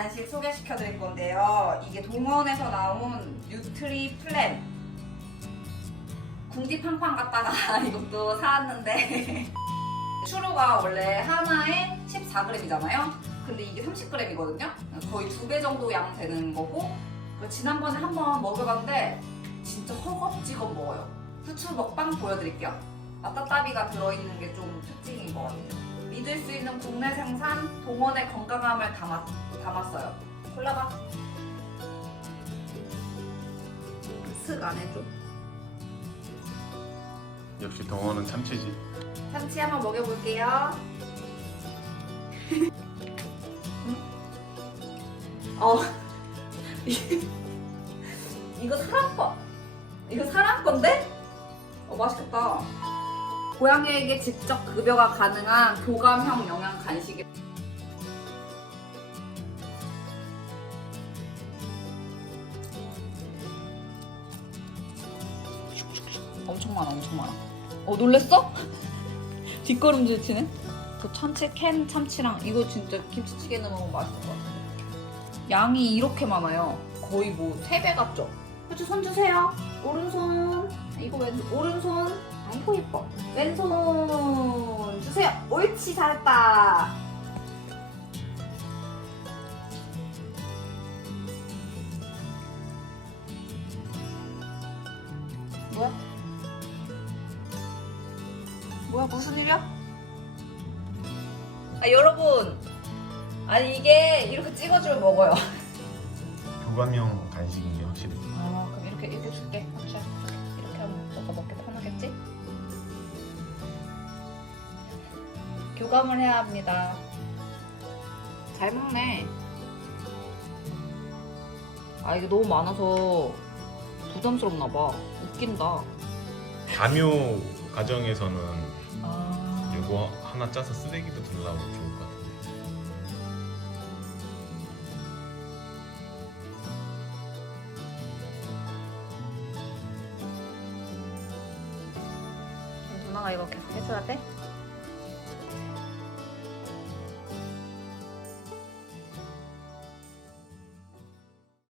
간식 소개시켜 드릴 건데요. 이게 동원에서 나온 뉴트리 플랜. 궁디팡팡 갔다가 이것도 사왔는데 추루가 원래 하나에 14g이잖아요. 근데 이게 30g이거든요. 거의 두 배 정도 양 되는 거고 그 지난번에 한번 먹여봤는데 진짜 허겁지겁 먹어요. 후추 먹방 보여드릴게요. 마따따비가 들어있는 게 좀 특징인 것 같아요. 믿을 수 있는 국내 생산 동원의 건강함을 담았, 담았어요. 골라봐. 슥 안 해줘. 역시 동원은 참치지. 참치 한번 먹여볼게요. 음? 어. 이거 사람 거. 이거 사람 건데? 어, 맛있겠다. 고양이에게 직접 급여가 가능한 교감형 영양 간식이. 엄청 많아, 엄청 많아. 어, 놀랬어? 뒷걸음질 치네? 그 참치 캔 참치랑 이거 진짜 김치찌개 넣어 먹으면 맛있을 것 같은데. 양이 이렇게 많아요. 거의 뭐 3배 같죠? 그쵸, 손 주세요. 오른손. 이거 왼, 오른손. 아이고, 이뻐. 왼손 주세요. 옳지, 잘했다. 뭐야? 뭐야 무슨 일이야? 아 여러분. 아니 이게 이렇게 찍어주면 먹어요. 교감형 간식인 게 확실해. 아 그럼 이렇게 이렇게 줄게. 맞춰 이렇게 하면 저거 먹기 편하겠지? 교감을 해야 합니다. 잘 먹네. 아 이게 너무 많아서 부담스럽나 봐. 웃긴다. 감요 과정에서는 아 이거 하나 짜서 쓰레기도 들라고 좋을 것 같은데. 누나가 이거 계속 해줘야 돼?